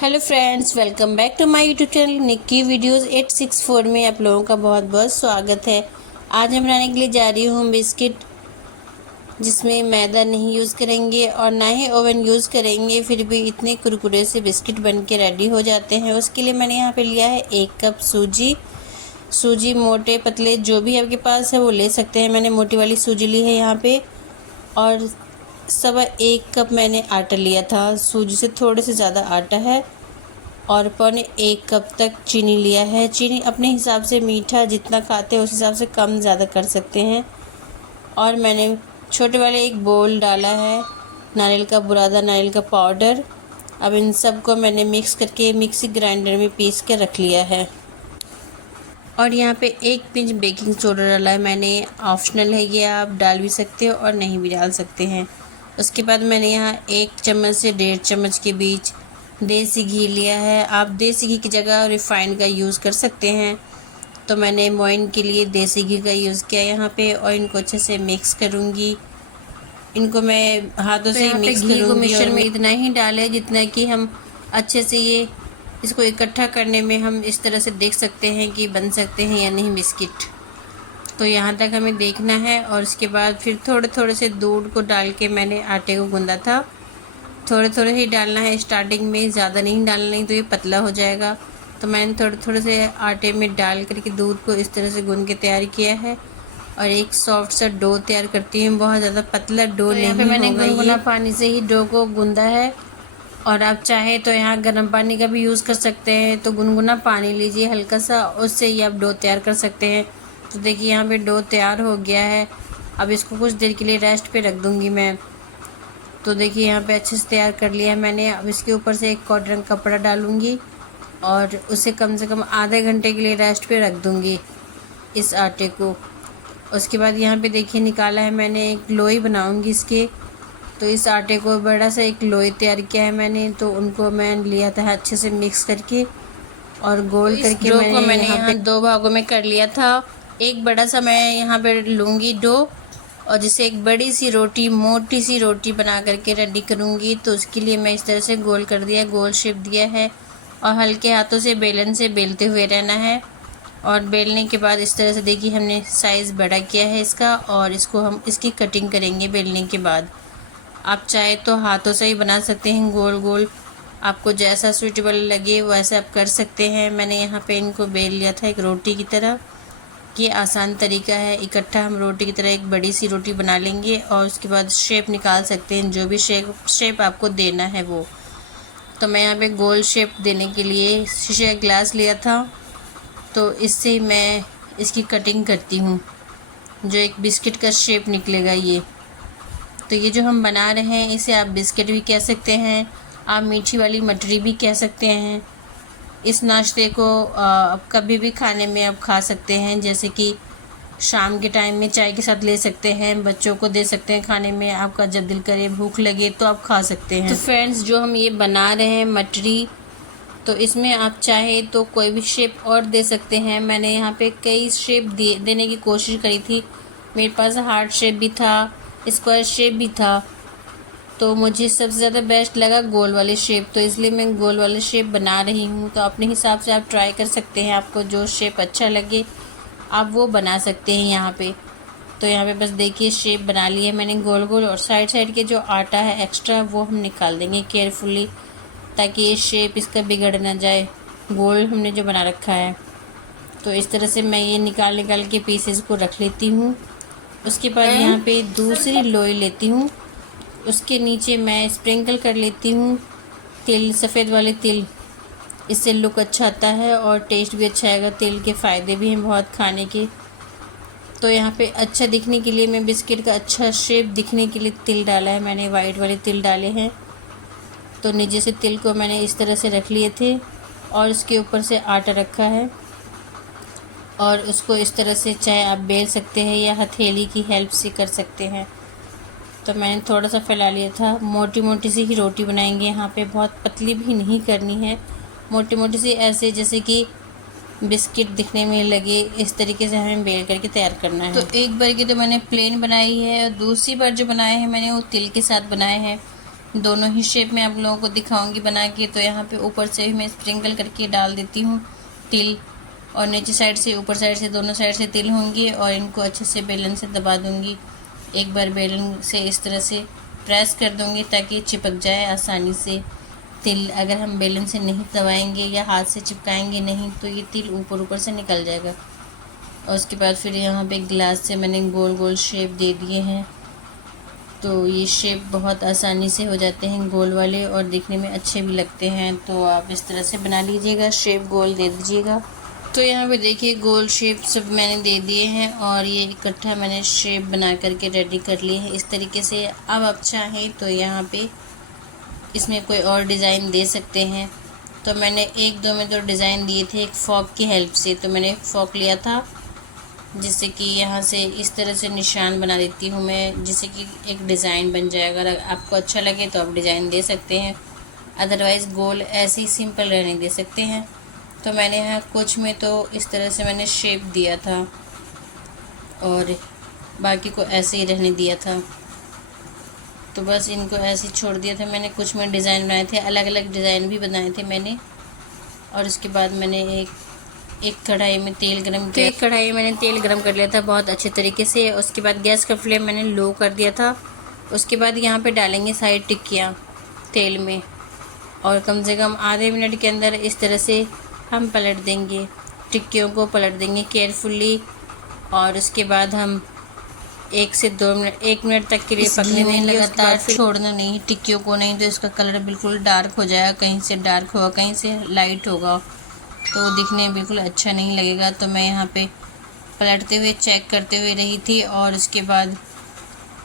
Hello friends, welcome back to my YouTube channel Nikki videos 864 में आप लोगों का बहुत बहुत स्वागत है। आज मैं बनाने के लिए जा रही हूँ बिस्किट, जिसमें मैदा नहीं यूज़ करेंगे और ना ही ओवन यूज़ करेंगे, फिर भी इतने कुरकुरे से बिस्किट बन के रेडी हो जाते हैं। उसके लिए मैंने यहाँ पे लिया है 1 कप सूजी मोटे पतले जो भी आपके पास है वो ले सकते हैं। मैंने मोटी वाली सूजी ली है यहाँ पे। और 1.25 कप मैंने आटा लिया था, सूजी से थोड़े से ज़्यादा आटा है। और 1 कप तक चीनी लिया है। चीनी अपने हिसाब से मीठा जितना खाते हैं उस हिसाब से कम ज़्यादा कर सकते हैं। और मैंने छोटे वाले एक बोल डाला है नारियल का बुरादा, नारियल का पाउडर। अब इन सब को मैंने मिक्स करके मिक्सी ग्राइंडर में पीस के रख लिया है। और यहाँ पे 1 पिंच बेकिंग सोडा डाला है मैंने, ऑप्शनल है, ये आप डाल भी सकते हो और नहीं भी डाल सकते हैं। उसके बाद मैंने यहाँ 1 चम्मच से 1.5 चम्मच के बीच देसी घी लिया है। आप देसी घी की जगह रिफ़ाइंड का यूज़ कर सकते हैं, तो मैंने मोइन के लिए देसी घी का यूज़ किया यहाँ पे। और इनको अच्छे से मिक्स करूँगी। इनको मैं हाथों से ही मिक्स करूँगी। घी को मिक्सचर में इतना ही डालें जितना कि हम अच्छे से इसको इकट्ठा करने में हम इस तरह से देख सकते हैं कि बन सकते हैं या नहीं बिस्किट। तो यहाँ तक हमें देखना है। और उसके बाद फिर थोड़े थोड़े से दूध को डाल के मैंने आटे को गूँधा था। थोड़े थोड़े ही डालना है स्टार्टिंग में, ज़्यादा नहीं डालना, नहीं तो ये पतला हो जाएगा। तो मैंने थोड़े थोड़े से आटे में डाल करके दूध को इस तरह से गूँध के तैयार किया है। और एक सॉफ्ट सा डो तैयार करती हूँ, बहुत ज़्यादा पतला डो नहीं होगा। मैंने गुनगुना पानी से ही डो को गूँधा है। और आप चाहे तो यहाँ गर्म पानी का भी यूज़ कर सकते हैं, तो गुनगुना पानी लीजिए हल्का सा, उससे ही आप डो तैयार कर सकते हैं। तो देखिए यहाँ पे डो तैयार हो गया है। अब इसको कुछ देर के लिए रेस्ट पे रख दूँगी मैं। तो देखिए यहाँ पे अच्छे से तैयार कर लिया है मैंने। अब इसके ऊपर से एक कॉटन कपड़ा डालूँगी और उसे कम से कम आधे घंटे के लिए रेस्ट पे रख दूँगी इस आटे को। उसके बाद यहाँ पे देखिए निकाला है मैंने, एक लोई बनाऊँगी इसके। तो इस आटे को बड़ा सा एक लोई तैयार किया है मैंने, तो उनको मैं लिया था अच्छे से मिक्स करके और गोल करके मैंने यहाँ पे 2 भागों में कर लिया था। एक बड़ा सा मैं यहाँ पे लूँगी डो, और जिसे एक बड़ी सी रोटी, मोटी सी रोटी बना करके रेडी करूँगी। तो उसके लिए मैं इस तरह से गोल कर दिया, गोल शेप दिया है। और हल्के हाथों से बेलन से बेलते हुए रहना है। और बेलने के बाद इस तरह से देखिए हमने साइज़ बड़ा किया है इसका, और इसको हम इसकी कटिंग करेंगे बेलने के बाद। आप चाहे तो हाथों से ही बना सकते हैं गोल गोल, आपको जैसा सूटेबल लगे वैसे आप कर सकते हैं। मैंने यहाँ पे इनको बेल लिया था एक रोटी की तरह। ये आसान तरीका है, इकट्ठा हम रोटी की तरह एक बड़ी सी रोटी बना लेंगे और उसके बाद शेप निकाल सकते हैं, जो भी शेप आपको देना है वो। तो मैं यहाँ पे गोल शेप देने के लिए शीशे का ग्लास लिया था, तो इससे मैं इसकी कटिंग करती हूँ, जो एक बिस्किट का शेप निकलेगा ये। तो ये जो हम बना रहे हैं इसे आप बिस्किट भी कह सकते हैं, आप मीठी वाली मटरी भी कह सकते हैं। इस नाश्ते को आप कभी भी खाने में आप खा सकते हैं, जैसे कि शाम के टाइम में चाय के साथ ले सकते हैं, बच्चों को दे सकते हैं खाने में, आपका जब दिल करे, भूख लगे तो आप खा सकते हैं। तो फ्रेंड्स, जो हम ये बना रहे हैं मटरी, तो इसमें आप चाहे तो कोई भी शेप और दे सकते हैं। मैंने यहाँ पे कई शेप देने की कोशिश करी थी। मेरे पास हार्ट शेप भी था, स्क्वायर शेप भी था, तो मुझे सबसे ज़्यादा बेस्ट लगा गोल वाले शेप, तो इसलिए मैं गोल वाले शेप बना रही हूँ। तो अपने हिसाब से आप ट्राई कर सकते हैं, आपको जो शेप अच्छा लगे आप वो बना सकते हैं यहाँ पे। तो यहाँ पे बस देखिए शेप बना ली है मैंने गोल गोल, और साइड साइड के जो आटा है एक्स्ट्रा वो हम निकाल देंगे केयरफुली, ताकि ये शेप इसका बिगड़ ना जाए, गोल हमने जो बना रखा है। तो इस तरह से मैं ये निकाल के पीसेस को रख लेती हूँ। उसके बाद यहाँ पे दूसरी लोई लेती हूँ, उसके नीचे मैं स्प्रिंकल कर लेती हूँ तिल, सफ़ेद वाले तिल। इससे लुक अच्छा आता है और टेस्ट भी अच्छा आएगा। तिल के फ़ायदे भी हैं बहुत खाने के। तो यहाँ पे अच्छा दिखने के लिए, मैं बिस्किट का अच्छा शेप दिखने के लिए तिल डाला है मैंने, वाइट वाले तिल डाले हैं। तो नीचे से तिल को मैंने इस तरह से रख लिए थे और उसके ऊपर से आटा रखा है, और उसको इस तरह से चाहे आप बेल सकते हैं या हथेली की हेल्प से कर सकते हैं। तो मैंने थोड़ा सा फैला लिया था। मोटी मोटी सी ही रोटी बनाएंगे यहाँ पे, बहुत पतली भी नहीं करनी है, मोटी मोटी सी ऐसे जैसे कि बिस्किट दिखने में लगे, इस तरीके से हमें बेल करके तैयार करना है। तो एक बार की तो मैंने प्लेन बनाई है, और दूसरी बार जो बनाए हैं मैंने वो तिल के साथ बनाए हैं। दोनों ही शेप में आप लोगों को दिखाऊंगी बना के। तो यहाँ पे ऊपर से मैं स्प्रिंकल करके डाल देती हूँ तिल, और नीचे साइड से ऊपर साइड से दोनों साइड से तिल होंगे, और इनको अच्छे से बेलन से दबा दूँगी। एक बार बेलन से इस तरह से प्रेस कर दूँगी ताकि चिपक जाए आसानी से तिल। अगर हम बेलन से नहीं दबाएंगे या हाथ से चिपकाएंगे नहीं तो ये तिल ऊपर ऊपर से निकल जाएगा। और उसके बाद फिर यहाँ पे ग्लास से मैंने गोल गोल शेप दे दिए हैं। तो ये शेप बहुत आसानी से हो जाते हैं गोल वाले, और दिखने में अच्छे भी लगते हैं। तो आप इस तरह से बना लीजिएगा, शेप गोल दे दीजिएगा। तो यहाँ पे देखिए गोल शेप सब मैंने दे दिए हैं, और ये इकट्ठा मैंने शेप बना करके रेडी कर लिए हैं इस तरीके से। अब आप चाहें तो यहाँ पे इसमें कोई और डिज़ाइन दे सकते हैं। तो मैंने एक दो में तो डिज़ाइन दिए थे एक फॉक की हेल्प से। तो मैंने फॉक लिया था, जिससे कि यहाँ से इस तरह से निशान बना देती हूँ मैं, जिससे कि एक डिज़ाइन बन जाए। अगर आपको अच्छा लगे तो आप डिज़ाइन दे सकते हैं, अदरवाइज़ गोल ऐसे ही सिंपल रहने दे सकते हैं। तो मैंने यहाँ कुछ में तो इस तरह से मैंने शेप दिया था, और बाकी को ऐसे ही रहने दिया था। तो बस इनको ऐसे ही छोड़ दिया था मैंने। कुछ में डिज़ाइन बनाए थे, अलग अलग डिज़ाइन भी बनाए थे मैंने। और उसके बाद मैंने एक कढ़ाई में तेल गरम किया। एक कढ़ाई में मैंने तेल गरम कर लिया था बहुत अच्छे तरीके से। उसके बाद गैस का फ्लेम मैंने लो कर दिया था। उसके बाद यहाँ पे डालेंगे सारी टिक्कियाँ तेल में, और कम से कम आधे मिनट के अंदर इस तरह से हम पलट देंगे, टिक्कियों को पलट देंगे केयरफुली। और उसके बाद हम 1 से 2 मिनट 1 मिनट तक के लिए पकने देंगे। लगातार छोड़ना नहीं टिक्कियों को, नहीं तो इसका कलर बिल्कुल डार्क हो जाएगा, कहीं से डार्क होगा कहीं से लाइट होगा, तो दिखने में बिल्कुल अच्छा नहीं लगेगा। तो मैं यहाँ पे पलटते हुए चेक करते हुए रही थी, और उसके बाद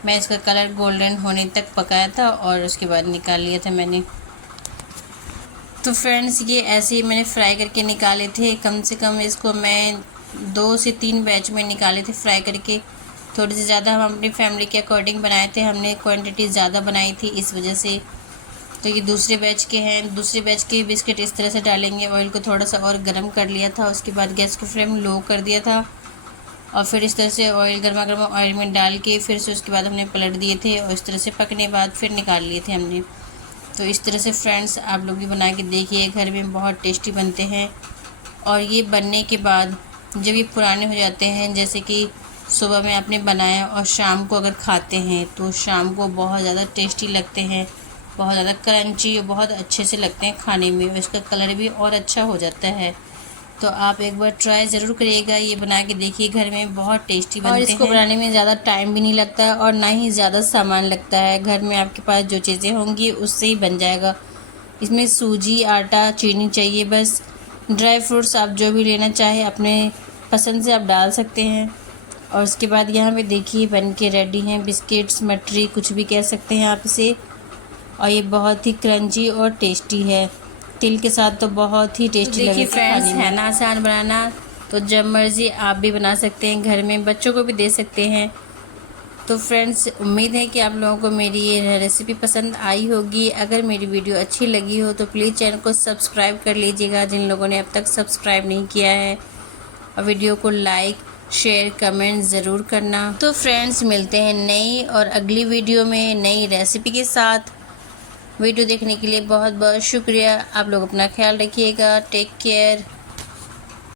मैं इसका कलर गोल्डन होने तक पकाया था, और उसके बाद निकाल लिया था मैंने। तो फ्रेंड्स ये ऐसे ही मैंने फ्राई करके निकाले थे। कम से कम इसको मैं 2 से 3 बैच में निकाले थे फ्राई करके। थोड़ी सी ज़्यादा हम अपनी फैमिली के अकॉर्डिंग बनाए थे, हमने क्वांटिटी ज़्यादा बनाई थी इस वजह से। तो ये दूसरे बैच के हैं। दूसरे बैच के बिस्किट इस तरह से डालेंगे। ऑयल को थोड़ा सा और गर्म कर लिया था, उसके बाद गैस का फ्लेम लो कर दिया था, और फिर इस तरह से ऑयल गर्मा गर्मा ऑयल में डाल के फिर से उसके बाद हमने पलट दिए थे, और इस तरह से पकने बाद फिर निकाल लिए थे हमने। तो इस तरह से फ्रेंड्स आप लोग भी बना के देखिए, घर में बहुत टेस्टी बनते हैं। और ये बनने के बाद जब ये पुराने हो जाते हैं, जैसे कि सुबह में आपने बनाया और शाम को अगर खाते हैं तो शाम को बहुत ज़्यादा टेस्टी लगते हैं, बहुत ज़्यादा क्रंची और बहुत अच्छे से लगते हैं खाने में, और इसका कलर भी और अच्छा हो जाता है। तो आप एक बार ट्राई ज़रूर करिएगा, ये बना के देखिए, घर में बहुत टेस्टी बनते हैं। और इसको बनाने में ज़्यादा टाइम भी नहीं लगता है, और ना ही ज़्यादा सामान लगता है। घर में आपके पास जो चीज़ें होंगी उससे ही बन जाएगा। इसमें सूजी, आटा, चीनी चाहिए बस। ड्राई फ्रूट्स आप जो भी लेना चाहे अपने पसंद से आप डाल सकते हैं। और उसके बाद यहाँ पे देखिए बन के रेडी हैं बिस्किट्स, मटरी, कुछ भी कह सकते हैं आप इसे। और ये बहुत ही क्रंची और टेस्टी है, तिल के साथ तो बहुत ही टेस्टी लगेगा। देखिए फ्रेंड्स है ना आसान बनाना, तो जब मर्ज़ी आप भी बना सकते हैं, घर में बच्चों को भी दे सकते हैं। तो फ्रेंड्स उम्मीद है कि आप लोगों को मेरी ये रेसिपी पसंद आई होगी। अगर मेरी वीडियो अच्छी लगी हो तो प्लीज़ चैनल को सब्सक्राइब कर लीजिएगा, जिन लोगों ने अब तक सब्सक्राइब नहीं किया है। और वीडियो को लाइक, शेयर, कमेंट ज़रूर करना। तो फ्रेंड्स मिलते हैं नई और अगली वीडियो में नई रेसिपी के साथ। वीडियो देखने के लिए बहुत बहुत शुक्रिया। आप लोग अपना ख्याल रखिएगा। Take care.